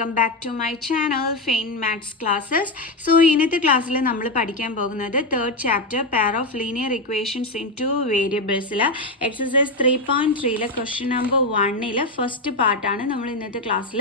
Welcome back to my channel fine maths classes. So ഇന്നത്തെ ക്ലാസ്സിൽ നമ്മൾ പഠിക്കാൻ പോകുന്നത് third chapter pair of linear equations in two വേരിയബിൾസിൽ എക്സസൈസ് 3.3 ക്വസ്റ്റ്യൻ നമ്പർ 1 ഫസ്റ്റ് പാർട്ടാണ് നമ്മൾ ഇന്നത്തെ ക്ലാസ്സിൽ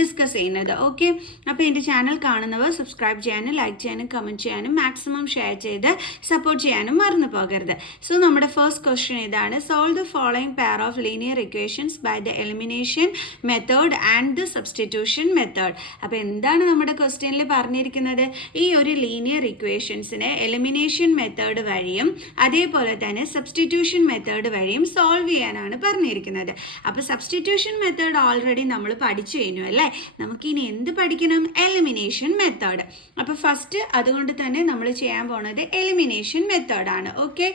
ഡിസ്കസ് ചെയ്യുന്നത്. ഓക്കെ, അപ്പോൾ എൻ്റെ ചാനൽ കാണുന്നവർ സബ്സ്ക്രൈബ് ചെയ്യാനും ലൈക്ക് ചെയ്യാനും കമൻറ്റ് ചെയ്യാനും മാക്സിമം ഷെയർ ചെയ്ത് സപ്പോർട്ട് ചെയ്യാനും മറന്നു പോകരുത്. സോ നമ്മുടെ ഫസ്റ്റ് ക്വസ്റ്റ്യൻ ഇതാണ്: solve the following pair of linear equations by the elimination method and the substitution method. അപ്പോൾ എന്താണ് നമ്മുടെ ക്വസ്റ്റ്യനിൽ പറഞ്ഞിരിക്കുന്നത്? ഈ ഒരു ലീനിയർ ഇക്വേഷൻസിനെ എലിമിനേഷൻ മെത്തേഡ് വഴിയും അതേപോലെ തന്നെ സബ്സ്റ്റിറ്റ്യൂഷൻ മെത്തേഡ് വഴിയും സോൾവ് ചെയ്യാനാണ് പറഞ്ഞിരിക്കുന്നത്. അപ്പോൾ സബ്സ്റ്റിറ്റ്യൂഷൻ മെത്തേഡ് ഓൾറെഡി നമ്മൾ പഠിച്ചു കഴിഞ്ഞു അല്ലേ? നമുക്കിനി എന്ത് പഠിക്കണം? Elimination method. അപ്പോൾ ഫസ്റ്റ് അതുകൊണ്ട് തന്നെ നമ്മൾ ചെയ്യാൻ പോണത് എലിമിനേഷൻ മെത്തേഡാണ്. ഓക്കെ,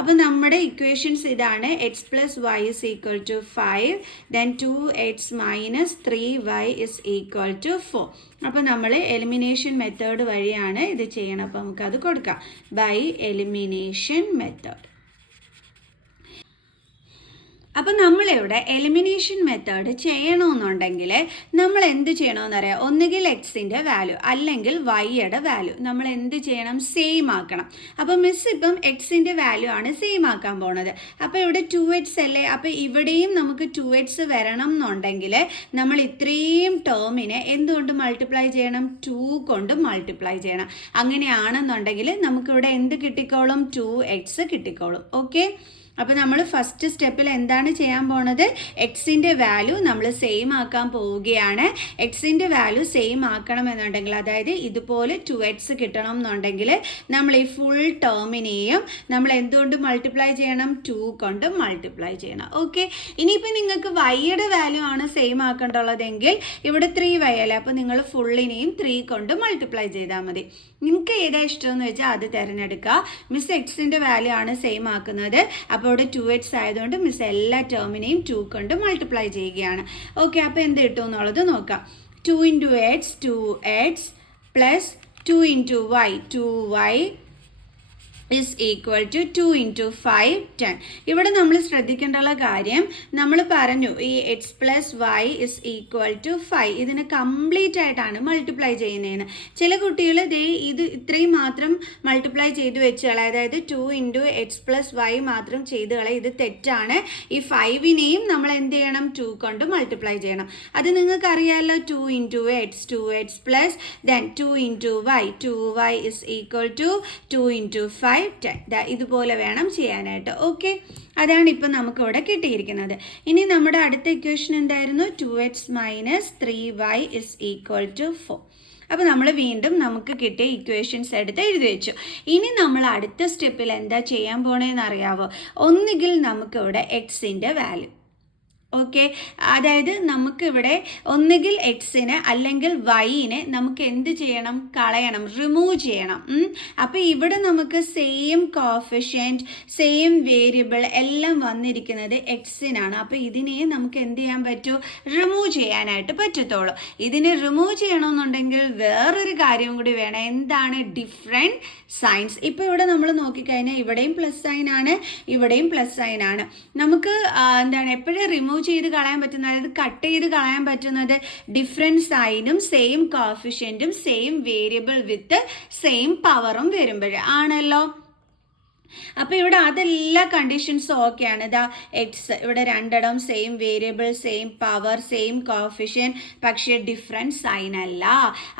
അപ്പോൾ നമ്മുടെ ഇക്വേഷൻസ് ഇതാണ്: x plus y is equal to 5, then 2x minus 3y is equal to 4. അപ്പോൾ നമ്മൾ എലിമിനേഷൻ മെത്തേഡ് വഴിയാണ് ഇത് ചെയ്യണം. അപ്പോൾ നമുക്കത് കൊടുക്കാം: ബൈ എലിമിനേഷൻ മെത്തേഡ്. അപ്പോൾ നമ്മളിവിടെ എലിമിനേഷൻ മെത്തേഡ് ചെയ്യണമെന്നുണ്ടെങ്കിൽ നമ്മൾ എന്ത് ചെയ്യണമെന്നറിയാം? ഒന്നുകിൽ എക്സിൻ്റെ വാല്യൂ അല്ലെങ്കിൽ വൈയുടെ വാല്യൂ നമ്മൾ എന്ത് ചെയ്യണം? സെയിം ആക്കണം. അപ്പോൾ മിസ് ഇപ്പം എക്സിൻ്റെ വാല്യൂ ആണ് സെയിം ആക്കാൻ പോണത്. അപ്പോൾ ഇവിടെ 2x അല്ലേ? അപ്പോൾ ഇവിടെയും നമുക്ക് 2x വരണം എന്നുണ്ടെങ്കിൽ നമ്മൾ ഇത്രയും ടേമിനെ എന്തുകൊണ്ട് മൾട്ടിപ്ലൈ ചെയ്യണം? 2 കൊണ്ട് മൾട്ടിപ്ലൈ ചെയ്യണം. അങ്ങനെയാണെന്നുണ്ടെങ്കിൽ നമുക്കിവിടെ എന്ത് കിട്ടിക്കോളും? 2x കിട്ടിക്കോളും. ഓക്കെ, അപ്പോൾ നമ്മൾ ഫസ്റ്റ് സ്റ്റെപ്പിൽ എന്താണ് ചെയ്യാൻ പോണത്? എക്സിൻ്റെ വാല്യൂ നമ്മൾ സെയിം ആക്കാൻ പോവുകയാണ്. എക്സിൻ്റെ വാല്യൂ സെയിം ആക്കണമെന്നുണ്ടെങ്കിൽ, അതായത് ഇതുപോലെ 2x കിട്ടണം എന്നുണ്ടെങ്കിൽ നമ്മൾ ഈ ഫുൾ ടേമിനെയും നമ്മൾ എന്തുകൊണ്ട് മൾട്ടിപ്ലൈ ചെയ്യണം? 2 കൊണ്ട് മൾട്ടിപ്ലൈ ചെയ്യണം. ഓക്കെ, ഇനിയിപ്പോൾ നിങ്ങൾക്ക് വൈയുടെ വാല്യൂ ആണ് സെയിം ആക്കേണ്ടുള്ളതെങ്കിൽ ഇവിടെ 3y അല്ലേ? അപ്പോൾ നിങ്ങൾ ഫുള്ളിനെയും 3 കൊണ്ട് മൾട്ടിപ്ലൈ ചെയ്താൽ മതി. നിങ്ങൾക്ക് ഏതാ ഇഷ്ടമെന്ന് വെച്ചാൽ അത് തിരഞ്ഞെടുക്കുക. മിസ് എക്സിൻ്റെ വാല്യൂ ആണ് സെയിം ആക്കുന്നത്. അപ്പോൾ ഇവിടെ 2x ആയതുകൊണ്ട് മിസ് എല്ലാ ടേമിനെയും 2 കൊണ്ട് മൾട്ടിപ്ലൈ ചെയ്യുകയാണ്. ഓക്കെ, അപ്പോൾ എന്ത് കിട്ടും എന്നുള്ളത് നോക്കാം. 2 × x 2x plus 2 × y 2y is equal to 2 × 5 10. ഇവിടെ നമ്മൾ ശ്രദ്ധിക്കേണ്ടുള്ള കാര്യം, നമ്മൾ പറഞ്ഞു ഈ x plus y is equal to 5 ഇതിനെ കംപ്ലീറ്റ് ആയിട്ടാണ് മൾട്ടിപ്ലൈ ചെയ്യുന്നതിന്. ചില കുട്ടികൾ ഇത് ഇത്രയും മാത്രം മൾട്ടിപ്ലൈ ചെയ്ത് വെച്ച് കളയും, അതായത് 2 × എക്സ് പ്ലസ് വൈ മാത്രം ചെയ്ത് കളയും. ഇത് തെറ്റാണ്. ഈ 5നെയും നമ്മൾ എന്ത് ചെയ്യണം? 2 കൊണ്ട് മൾട്ടിപ്ലൈ ചെയ്യണം. അത് നിങ്ങൾക്ക് അറിയാമല്ലോ. 2 × x 2x plus then 2 × y 2y is equal to 2 × 5 10. ഇതുപോലെ വേണം ചെയ്യാനായിട്ട്. ഓക്കെ, അതാണ് ഇപ്പം നമുക്കിവിടെ കിട്ടിയിരിക്കുന്നത്. ഇനി നമ്മുടെ അടുത്ത ഇക്വേഷൻ എന്തായിരുന്നു? 2x minus 3y is equal to 4. അപ്പോൾ നമ്മൾ വീണ്ടും നമുക്ക് കിട്ടിയ ഇക്വേഷൻസ് എടുത്ത് എഴുതി വെച്ചു. ഇനി നമ്മൾ അടുത്ത സ്റ്റെപ്പിൽ എന്താ ചെയ്യാൻ പോണേന്ന് അറിയാവോ? ഒന്നുകിൽ നമുക്കിവിടെ എക്സിൻ്റെ വാല്യൂ, ഓക്കെ, അതായത് നമുക്കിവിടെ ഒന്നുകിൽ എക്സിനെ അല്ലെങ്കിൽ വൈനെ നമുക്ക് എന്ത് ചെയ്യണം? കളയണം, റിമൂവ് ചെയ്യണം. അപ്പോൾ ഇവിടെ നമുക്ക് സെയിം കോഫിഷ്യൻറ്റ് സെയിം വേരിയബിൾ എല്ലാം വന്നിരിക്കുന്നത് എക്സിനാണ്. അപ്പോൾ ഇതിനെ നമുക്ക് എന്ത് ചെയ്യാൻ പറ്റൂ? റിമൂവ് ചെയ്യാനായിട്ട് പറ്റത്തുള്ളൂ. ഇതിനെ റിമൂവ് ചെയ്യണമെന്നുണ്ടെങ്കിൽ വേറൊരു കാര്യം കൂടി വേണം. എന്താണ്? Different signs. ഇപ്പോൾ ഇവിടെ നമ്മൾ നോക്കിക്കഴിഞ്ഞാൽ ഇവിടെയും പ്ലസ് സൈൻ ആണ്, ഇവിടെയും പ്ലസ് സൈൻ ആണ്. നമുക്ക് എന്താണ് എപ്പോഴും റിമൂവ് ചെയ്ത് കളയാൻ പറ്റുന്നത്, അതായത് കട്ട് ചെയ്ത് കളയാൻ പറ്റുന്നത് ഡിഫറെൻറ്റ് സൈനും സെയിം കോഫിഷ്യൻറ്റും സെയിം വേരിയബിൾ വിത്ത് സെയിം പവറും വരുമ്പോഴേ ആണല്ലോ. അപ്പോൾ ഇവിടെ അതെല്ലാ കണ്ടീഷൻസും ഓക്കെയാണ്. ഇതാ എക്സ് ഇവിടെ രണ്ടിടം same variable same power same coefficient, പക്ഷേ ഡിഫറെൻറ്റ് സൈൻ അല്ല.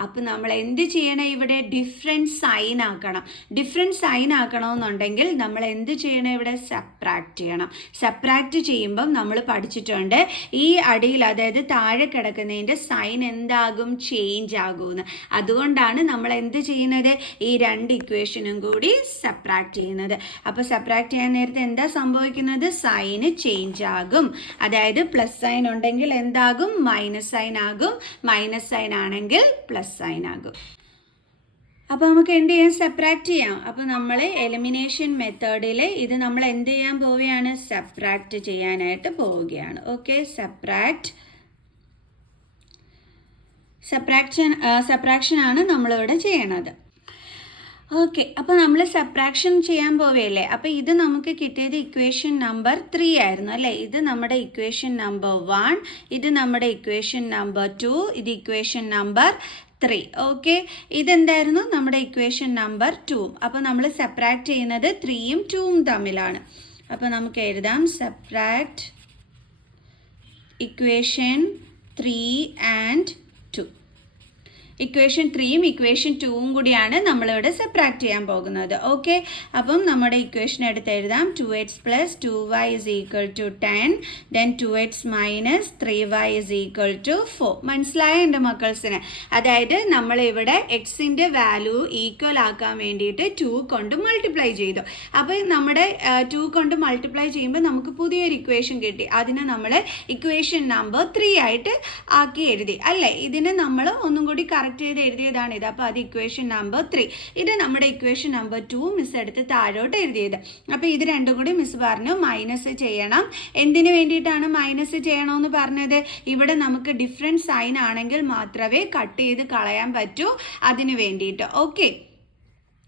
അപ്പോൾ നമ്മൾ എന്ത് ചെയ്യണം? ഇവിടെ ഡിഫറെൻറ്റ് സൈൻ ആക്കണം. ഡിഫറെൻറ്റ് സൈൻ ആക്കണമെന്നുണ്ടെങ്കിൽ നമ്മൾ എന്ത് ചെയ്യണം? ഇവിടെ സബ്ട്രാക്ട് ചെയ്യണം. സബ്ട്രാക്ട് ചെയ്യുമ്പം നമ്മൾ പഠിച്ചിട്ടുണ്ട് ഈ അടിയിൽ, അതായത് താഴെ കിടക്കുന്നതിൻ്റെ സൈൻ എന്താകും? ചേഞ്ച് ആകുമെന്ന്. അതുകൊണ്ടാണ് നമ്മൾ എന്ത് ചെയ്യുന്നത്? ഈ രണ്ട് ഇക്വേഷനും കൂടി സബ്ട്രാക്ട് ചെയ്യുന്നത്. അപ്പോൾ സബ്ട്രാക്ട് ചെയ്യാൻ നേരത്തെ എന്താ സംഭവിക്കുന്നത്? സൈന് ചേഞ്ച് ആകും. അതായത് പ്ലസ് സൈൻ ഉണ്ടെങ്കിൽ എന്താകും? മൈനസ് സൈൻ ആകും. മൈനസ് സൈൻ ആണെങ്കിൽ പ്ലസ് സൈൻ ആകും. അപ്പോൾ നമുക്ക് എന്ത് ചെയ്യാം? സബ്ട്രാക്ട് ചെയ്യാം. അപ്പോൾ നമ്മൾ എലിമിനേഷൻ മെത്തേഡിൽ ഇത് നമ്മൾ എന്ത് ചെയ്യാൻ പോവുകയാണ്? സബ്ട്രാക്ട് ചെയ്യാനായിട്ട് പോവുകയാണ്. ഓക്കെ, സബ്ട്രാക്ഷൻ ആണ് നമ്മളിവിടെ ചെയ്യണത്. ഓക്കെ, അപ്പോൾ നമ്മൾ സബ്ട്രാക്ഷൻ ചെയ്യാൻ പോവുകയല്ലേ. അപ്പോൾ ഇത് നമുക്ക് കിട്ടിയത് ഇക്വേഷൻ നമ്പർ 3 ആയിരുന്നു അല്ലേ. ഇത് നമ്മുടെ ഇക്വേഷൻ നമ്പർ 1, ഇത് നമ്മുടെ ഇക്വേഷൻ നമ്പർ 2, ഇത് ഇക്വേഷൻ നമ്പർ 3. ഓക്കെ, ഇതെന്തായിരുന്നു നമ്മുടെ ഇക്വേഷൻ നമ്പർ 2. അപ്പോൾ നമ്മൾ സബ്ട്രാക്ട് ചെയ്യുന്നത് 3ഉം 2ഉം തമ്മിലാണ്. അപ്പോൾ നമുക്ക് എഴുതാം സബ്ട്രാക്ട് ഇക്വേഷൻ 3 ആൻഡ് 2. ഇക്വേഷൻ 3ഉം ഇക്വേഷൻ 2ഉം കൂടിയാണ് നമ്മളിവിടെ സബ്ട്രാക്ട് ചെയ്യാൻ പോകുന്നത്. ഓക്കെ, അപ്പം നമ്മുടെ ഇക്വേഷൻ എടുത്ത് എഴുതാം. 2x + 2y = 10, then 2x - 3y = 4. മനസ്സിലായ എൻ്റെ മക്കൾസിന്? അതായത് നമ്മളിവിടെ എക്സിൻ്റെ വാല്യൂ ഈക്വൽ ആക്കാൻ വേണ്ടിയിട്ട് 2 കൊണ്ട് മൾട്ടിപ്ലൈ ചെയ്തു. അപ്പോൾ നമ്മുടെ 2 കൊണ്ട് മൾട്ടിപ്ലൈ ചെയ്യുമ്പോൾ നമുക്ക് പുതിയൊരു ഇക്വേഷൻ കിട്ടി. അതിനെ നമ്മൾ ഇക്വേഷൻ നമ്പർ 3 ആയിട്ട് ആക്കി എഴുതി അല്ലേ. ഇതിനെ നമ്മൾ ഒന്നും കൂടി കറക്റ്റ് ചെയ്ത് എഴുതിയതാണ് ഇത്. അപ്പോൾ അത് ഇക്വേഷൻ നമ്പർ 3. ഇത് നമ്മുടെ ഇക്വേഷൻ നമ്പർ 2 മിസ് എടുത്ത് താഴോട്ട് എഴുതിയത്. അപ്പോൾ ഇത് രണ്ടും കൂടി മിസ് പറഞ്ഞു മൈനസ് ചെയ്യണം. എന്തിനു വേണ്ടിയിട്ടാണ് മൈനസ് ചെയ്യണമെന്ന് പറഞ്ഞത്? ഇവിടെ നമുക്ക് ഡിഫറെൻറ്റ് സൈൻ ആണെങ്കിൽ മാത്രമേ കട്ട് ചെയ്ത് കളയാൻ പറ്റൂ, അതിന് വേണ്ടിയിട്ട്. ഓക്കെ,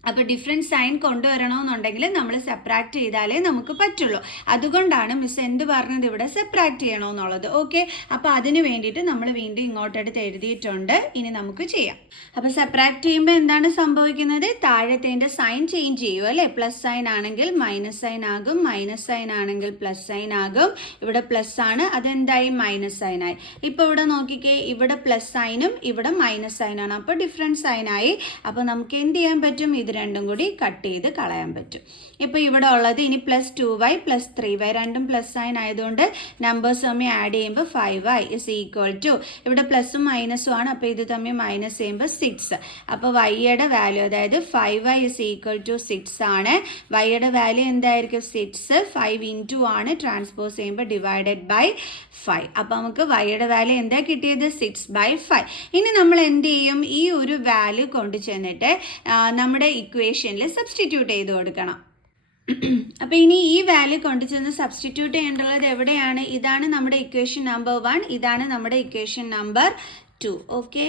അപ്പോൾ ഡിഫറെൻറ്റ് സൈൻ കൊണ്ടുവരണമെന്നുണ്ടെങ്കിൽ നമ്മൾ സെപ്പറേറ്റ് ചെയ്താലേ നമുക്ക് പറ്റുള്ളൂ. അതുകൊണ്ടാണ് മിസ് എന്ത് പറഞ്ഞത് ഇവിടെ സെപ്പറേറ്റ് ചെയ്യണമെന്നുള്ളത്. ഓക്കെ, അപ്പോൾ അതിന് വേണ്ടിയിട്ട് നമ്മൾ വീണ്ടും ഇങ്ങോട്ടെടുത്ത് എഴുതിയിട്ടുണ്ട്. ഇനി നമുക്ക് ചെയ്യാം. അപ്പോൾ സെപ്പറേറ്റ് ചെയ്യുമ്പോൾ എന്താണ് സംഭവിക്കുന്നത്? താഴത്തേൻ്റെ സൈൻ ചേഞ്ച് ചെയ്യും അല്ലേ. പ്ലസ് സൈൻ ആണെങ്കിൽ മൈനസ് സൈൻ ആകും, മൈനസ് സൈൻ ആണെങ്കിൽ പ്ലസ് സൈൻ ആകും. ഇവിടെ പ്ലസ് ആണ്, അതെന്തായി മൈനസ് സൈനായി. ഇപ്പോൾ ഇവിടെ നോക്കിക്കേ, ഇവിടെ പ്ലസ് സൈനും ഇവിടെ മൈനസ് സൈനാണ്. അപ്പോൾ ഡിഫറെൻറ്റ് സൈനായി. അപ്പോൾ നമുക്ക് എന്ത് ചെയ്യാൻ പറ്റും? ഇത് രണ്ടും കൂടി കട്ട് ചെയ്ത് കളയാൻ പറ്റും. ഇപ്പോൾ ഇവിടെ ഉള്ളത് ഇനി +2y + 3y, രണ്ടും പ്ലസ് സൈൻ ആയതുകൊണ്ട് നമ്പേഴ്സ് തമ്മിൽ ആഡ് ചെയ്യുമ്പോൾ 5y = ഇവിടെ പ്ലസും മൈനസും ആണ്. അപ്പോൾ ഇത് തമ്മിൽ മൈനസ് ചെയ്യുമ്പോൾ 6. അപ്പോൾ വൈയുടെ വാല്യൂ അതായത് 5y = 6 ആണ്. വൈയുടെ വാല്യൂ എന്തായിരിക്കും? 6. 5 × ആണ്, ട്രാൻസ്പോസ് ചെയ്യുമ്പോൾ /5. അപ്പോൾ നമുക്ക് വൈയുടെ വാല്യൂ എന്താ കിട്ടിയത്? 6/5. ഇനി നമ്മൾ എന്ത് ചെയ്യും? ഈ ഒരു വാല്യൂ കൊണ്ട് ചെന്നിട്ട് നമ്മുടെ ഇക്വേഷനിൽ സബ്സ്റ്റിറ്റ്യൂട്ട് ചെയ്ത് കൊടുക്കണം. അപ്പോൾ ഇനി ഈ വാല്യൂ കൊണ്ടുചെന്ന് സബ്സ്റ്റിറ്റ്യൂട്ട് ചെയ്യേണ്ടത് എവിടെയാണ്? ഇതാണ് നമ്മുടെ ഇക്വേഷൻ നമ്പർ 1, ഇതാണ് നമ്മുടെ ഇക്വേഷൻ നമ്പർ 2. ഓക്കെ,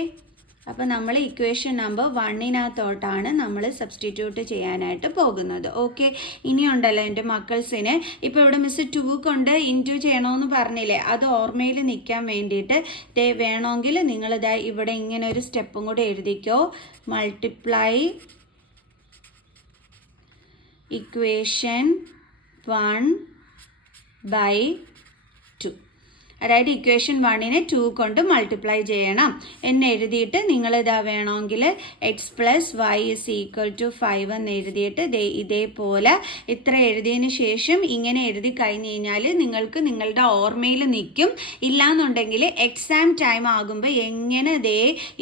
അപ്പോൾ നമ്മൾ ഇക്വേഷൻ നമ്പർ 1-നകത്തോട്ടാണ് നമ്മൾ സബ്സ്റ്റിറ്റ്യൂട്ട് ചെയ്യാനായിട്ട് പോകുന്നത്. ഓക്കെ, ഇനിയുണ്ടല്ലോ എൻ്റെ മക്കൾസിന്, ഇപ്പോൾ ഇവിടെ മിസ് 2 കൊണ്ട് ഇൻറ്റു ചെയ്യണമെന്ന് പറഞ്ഞില്ലേ, അത് ഓർമ്മയിൽ നിൽക്കാൻ വേണ്ടിയിട്ട് വേണമെങ്കിൽ നിങ്ങളിതാ ഇവിടെ ഇങ്ങനെ ഒരു സ്റ്റെപ്പും കൂടെ എഴുതിക്കോ. Multiply equation 1/2. അതായത് ഇക്വേഷൻ 1-നെ 2 കൊണ്ട് മൾട്ടിപ്ലൈ ചെയ്യണം എന്ന് എഴുതിയിട്ട് നിങ്ങളിതാ വേണമെങ്കിൽ x + y = 5 എന്ന് എഴുതിയിട്ട് ഇതേപോലെ ഇത്ര എഴുതിയതിന് ശേഷം ഇങ്ങനെ എഴുതി കഴിഞ്ഞ് കഴിഞ്ഞാൽ നിങ്ങൾക്ക് നിങ്ങളുടെ ഓർമ്മയിൽ നിൽക്കും. ഇല്ലാന്നുണ്ടെങ്കിൽ എക്സാം ടൈം ആകുമ്പോൾ എങ്ങനെ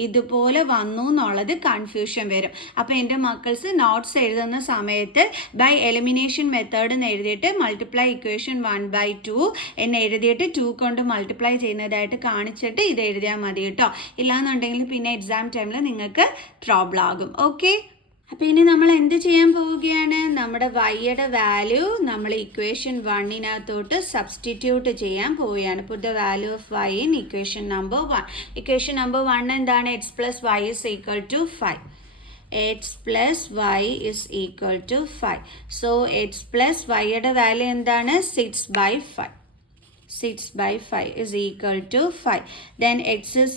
ഇതുപോലെ വന്നു എന്നുള്ളത് കൺഫ്യൂഷൻ വരും. അപ്പോൾ എൻ്റെ മക്കൾസ് നോട്ട്സ് എഴുതുന്ന സമയത്ത് ബൈ എലിമിനേഷൻ മെത്തേഡ് എന്ന് എഴുതിയിട്ട് മൾട്ടിപ്ലൈ ഇക്വേഷൻ 1/2 എന്ന് എഴുതിയിട്ട് 2 കൊണ്ട് മൾട്ടിപ്ലൈ ചെയ്യുന്നതായിട്ട് കാണിച്ചിട്ട് ഇത് എഴുതിയാൽ മതി കേട്ടോ. ഇല്ലാന്നുണ്ടെങ്കിൽ പിന്നെ എക്സാം ടൈമിൽ നിങ്ങൾക്ക് പ്രോബ്ലം ആകും. ഓക്കെ, അപ്പോൾ ഇനി നമ്മൾ എന്ത് ചെയ്യാൻ പോവുകയാണ്? നമ്മുടെ വൈയുടെ വാല്യൂ നമ്മൾ ഇക്വേഷൻ 1-നകത്തോട്ട് സബ്സ്റ്റിറ്റ്യൂട്ട് ചെയ്യാൻ പോവുകയാണ്. Put the value of y in equation number 1. Equation number 1 എന്താണ്? x + y = 5. x + y = 5. So x + yയുടെ value എന്താണ്? 6/5. 6/5 = 5. Then x =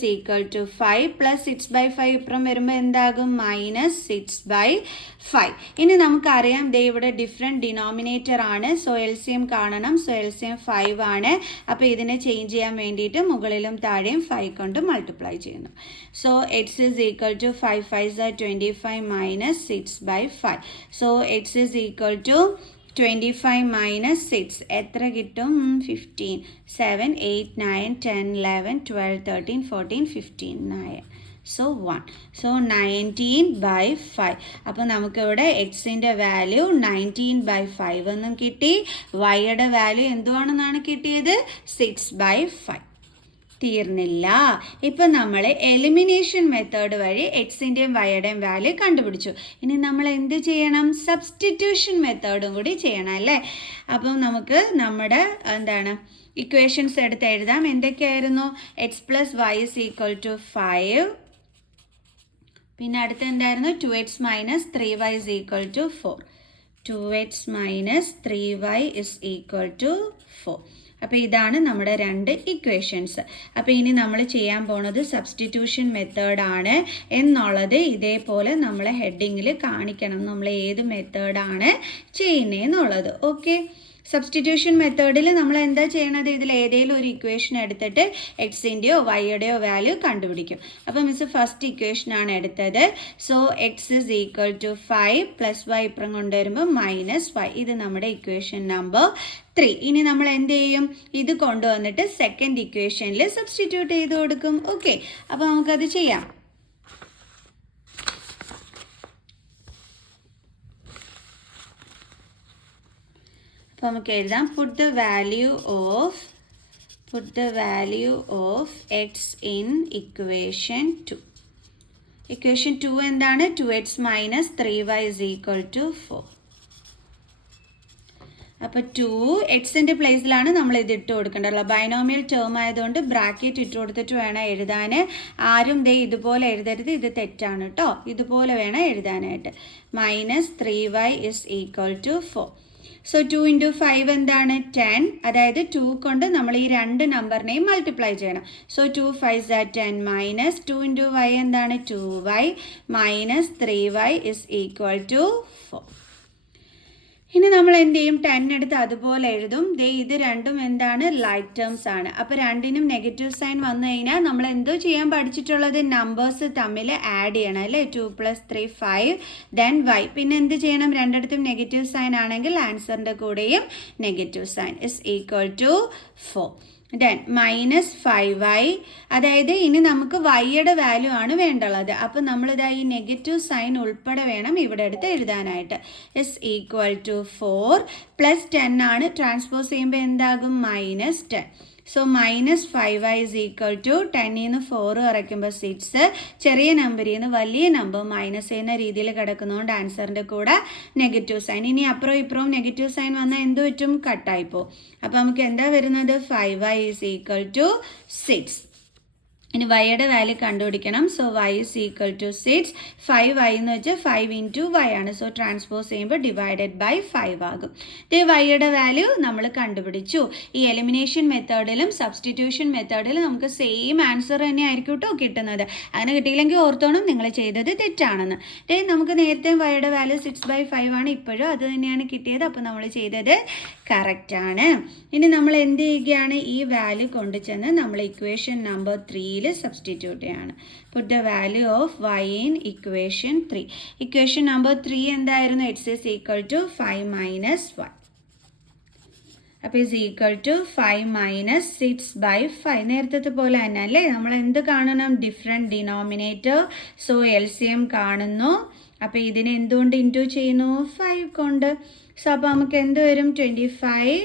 5 + 6/5 ഇപ്പുറം വരുമ്പോൾ എന്താകും? -6/5. ഇനി നമുക്കറിയാം ഇവിടെ ഡിഫറെൻറ്റ് ഡിനോമിനേറ്റർ ആണ്. സോ LCM കാണണം. സോ LCM 5 ആണ്. അപ്പോൾ ഇതിനെ ചേഞ്ച് ചെയ്യാൻ വേണ്ടിയിട്ട് മുകളിലും താഴെയും 5 കൊണ്ട് മൾട്ടിപ്ലൈ ചെയ്യുന്നു. So x = 5 5 25 - 6/5. സോ x = 25 - 6 എത്ര കിട്ടും? 15. 7 8 9 10 11 12 13 14 15 9. സോ 1. സോ 19/5. അപ്പോൾ നമുക്കിവിടെ എക്സിൻ്റെ വാല്യൂ 19/5 എന്നും കിട്ടി. വൈയുടെ വാല്യൂ എന്തുവാണെന്നാണ് കിട്ടിയത്? 6/5. തീർന്നില്ല. ഇപ്പം നമ്മൾ എലിമിനേഷൻ മെത്തേഡ് വഴി എക്സിൻ്റെയും വൈയുടെയും വാല്യൂ കണ്ടുപിടിച്ചു. ഇനി നമ്മൾ എന്ത് ചെയ്യണം? സബ്സ്റ്റിറ്റ്യൂഷൻ മെത്തേഡും കൂടി ചെയ്യണം അല്ലേ. അപ്പം നമുക്ക് നമ്മുടെ ഇക്വേഷൻസ് എടുത്ത് എഴുതാം. എന്തൊക്കെയായിരുന്നു? x + y = 5 പിന്നെ അടുത്ത എന്തായിരുന്നു 2x minus 3y is equal to 4. 2x minus 3y is equal to 4. അപ്പോൾ ഇതാണ് നമ്മുടെ രണ്ട് ഇക്വേഷൻസ്. അപ്പോൾ ഇനി നമ്മൾ ചെയ്യാൻ പോണത് സബ്സ്റ്റിറ്റ്യൂഷൻ മെത്തേഡാണ് എന്നുള്ളത് ഇതേപോലെ നമ്മൾ ഹെഡിങ്ങിൽ കാണിക്കണം, നമ്മൾ ഏത് മെത്തേഡാണ് ചെയ്യുന്നതെന്നുള്ളത്. ഓക്കെ, സബ്സ്റ്റിറ്റ്യൂഷൻ മെത്തേഡിൽ നമ്മൾ എന്താ ചെയ്യണത്, ഇതിൽ ഏതെങ്കിലും ഒരു ഇക്വേഷൻ എടുത്തിട്ട് എക്സിൻ്റെയോ വൈയുടെയോ വാല്യൂ കണ്ടുപിടിക്കും. അപ്പോൾ മിസ് ഫസ്റ്റ് ഇക്വേഷനാണ് എടുത്തത്. So x is equal to 5 plus y ഇപ്പുറം കൊണ്ടുവരുമ്പോൾ -5. ഇത് നമ്മുടെ ഇക്വേഷൻ നമ്പർ 3. ഇനി നമ്മൾ എന്ത് ചെയ്യും, ഇത് കൊണ്ടുവന്നിട്ട് സെക്കൻഡ് ഇക്വേഷനിൽ സബ്സ്റ്റിറ്റ്യൂട്ട് ചെയ്ത് കൊടുക്കും. ഓക്കെ, അപ്പോൾ നമുക്കത് ചെയ്യാം. അപ്പോൾ നമുക്ക് എഴുതാം put the value of x in equation 2. Equation 2 എന്താണ്, 2x minus 3y is equal to 4. അപ്പോൾ 2xൻ്റെ പ്ലേസിലാണ് നമ്മൾ ഇത് ഇട്ട് കൊടുക്കേണ്ടത്. ബൈനോമിയൽ ടേം ആയതുകൊണ്ട് ബ്രാക്കറ്റ് ഇട്ട് കൊടുത്തിട്ട് വേണം എഴുതാൻ. ആരും ദേ ഇതുപോലെ എഴുതരുത്, ഇത് തെറ്റാണ് കേട്ടോ. ഇതുപോലെ വേണം എഴുതാനായിട്ട്. -3y is equal to 4. So 2 × 5 എന്താണ് 10. അതായത് 2 കൊണ്ട് നമ്മൾ ഈ രണ്ട് നമ്പറിനെയും മൾട്ടിപ്ലൈ ചെയ്യണം. സോ 2 5 are 10 മൈനസ് 2 × y എന്താണ് 2y minus 3y is equal to 4. ഇനി നമ്മൾ എന്ത് ചെയ്യും, 10 എടുത്ത് അതുപോലെ എഴുതും. ദേ ഇത് രണ്ടും എന്താണ്, ലൈക്ക് ടേംസ് ആണ്. അപ്പോൾ രണ്ടിനും നെഗറ്റീവ് സൈൻ വന്നു കഴിഞ്ഞാൽ നമ്മൾ എന്തോ ചെയ്യാൻ പഠിച്ചിട്ടുള്ളത്, നമ്പേഴ്സ് തമ്മിൽ ആഡ് ചെയ്യണം അല്ലേ. 2 + 3 5 ദെൻ y. പിന്നെ എന്ത് ചെയ്യണം, രണ്ടിടത്തും നെഗറ്റീവ് സൈൻ ആണെങ്കിൽ ആൻസറിൻ്റെ കൂടെയും negative sign is equal to 4. Then -5y, അതായത് ഇനി നമുക്ക് വൈയുടെ വാല്യൂ ആണ് വേണ്ടുള്ളത്. അപ്പോൾ നമ്മളിതാ ഈ നെഗറ്റീവ് സൈൻ ഉൾപ്പെടെ വേണം ഇവിടെ എടുത്ത് എഴുതാനായിട്ട്. ഇസ് ഈക്വൽ ടു 4 + 10 ആണ്. ട്രാൻസ്പോസ് ചെയ്യുമ്പോൾ എന്താകും, -10. So -5y is equal to 10 4 കുറയ്ക്കുമ്പോൾ 6. ചെറിയ നമ്പറിൽ നിന്ന് വലിയ നമ്പർ മൈനസ് ചെയ്യുന്ന രീതിയിൽ കിടക്കുന്നതുകൊണ്ട് ആൻസറിൻ്റെ കൂടെ നെഗറ്റീവ് സൈൻ. ഇനി അപ്പുറവും ഇപ്പുറവും നെഗറ്റീവ് സൈൻ വന്നാൽ എന്ത് പറ്റും, കട്ടായിപ്പോൾ. അപ്പോൾ നമുക്ക് എന്താ വരുന്നത്, 5y ഇസ് ഈക്വൽ ടു 6. ഇനി വൈയുടെ വാല്യൂ കണ്ടുപിടിക്കണം. So y is equal to 6. 5y എന്ന് വെച്ചാൽ 5 × y ആണ്. സോ ട്രാൻസ്പോസ് ചെയ്യുമ്പോൾ /5 ആകും. ഇത് വൈയുടെ വാല്യൂ നമ്മൾ കണ്ടുപിടിച്ചു. ഈ എലിമിനേഷൻ മെത്തേഡിലും സബ്സ്റ്റിറ്റ്യൂഷൻ മെത്തേഡിലും നമുക്ക് സെയിം ആൻസർ തന്നെ ആയിരിക്കും കേട്ടോ കിട്ടുന്നത്. അങ്ങനെ കിട്ടിയില്ലെങ്കിൽ ഓർത്തോണം നിങ്ങൾ ചെയ്തത് തെറ്റാണെന്ന്. നമുക്ക് നേരത്തെ വൈയുടെ വാല്യൂ 6/5 ആണ്, ഇപ്പോഴും അത് തന്നെയാണ് കിട്ടിയത്. അപ്പോൾ നമ്മൾ ചെയ്തത് കറക്റ്റാണ്. ഇനി നമ്മൾ എന്ത് ചെയ്യുകയാണ്, ഈ വാല്യൂ കൊണ്ടുചെന്ന് നമ്മൾ ഇക്വേഷൻ നമ്പർ 3 സബ്സ്റ്റിറ്റ്യൂട്ട് ചെയ്യാണ്. put the value of y in equation 3. Equation number 3 എന്തായിരുന്നു, x is equal to 5 minus y. അപ്പോൾ is equal to 5 minus 6/5. നേരത്തെ പോലെ തന്നെ അല്ലേ, നമ്മൾ എന്ത് കാണണം, ഡിഫറെൻറ്റ് ഡിനോമിനേറ്റർ. സോ LCM കാണുന്നു. അപ്പോൾ ഇതിനെ എന്തുകൊണ്ട് ഇൻറ്റു ചെയ്യുന്നു, 5 കൊണ്ട്. സോ അപ്പോൾ നമുക്ക് എന്ത് വരും, 25.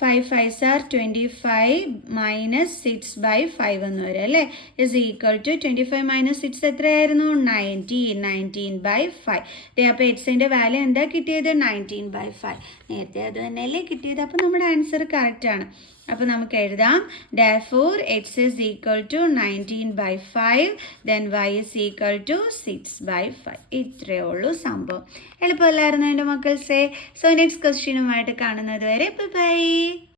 5 5s are 25 minus 6/5 എന്ന് വരും അല്ലേ. ഇസ് ഈക്വൽ ടു 25 മൈനസ് 6 എത്രയായിരുന്നു, 19/5. അപ്പോൾ എക്സിൻ്റെ വാല്യൂ എന്താ കിട്ടിയത്, 19/5. നേരത്തെ അത് തന്നെയല്ലേ കിട്ടിയത്. അപ്പോൾ നമ്മുടെ ആൻസർ കറക്റ്റാണ്. അപ്പോൾ നമുക്ക് എഴുതാം, therefore x is equal to 19/5 then y is equal to 6/5. ഇത്രയേ ഉള്ളൂ സംഭവം. എളുപ്പമല്ലായിരുന്നു എൻ്റെ മക്കൾസേ. സോ നെക്സ്റ്റ് ക്വസ്റ്റ്യനുമായിട്ട് കാണുന്നത് വരെ ബൈ.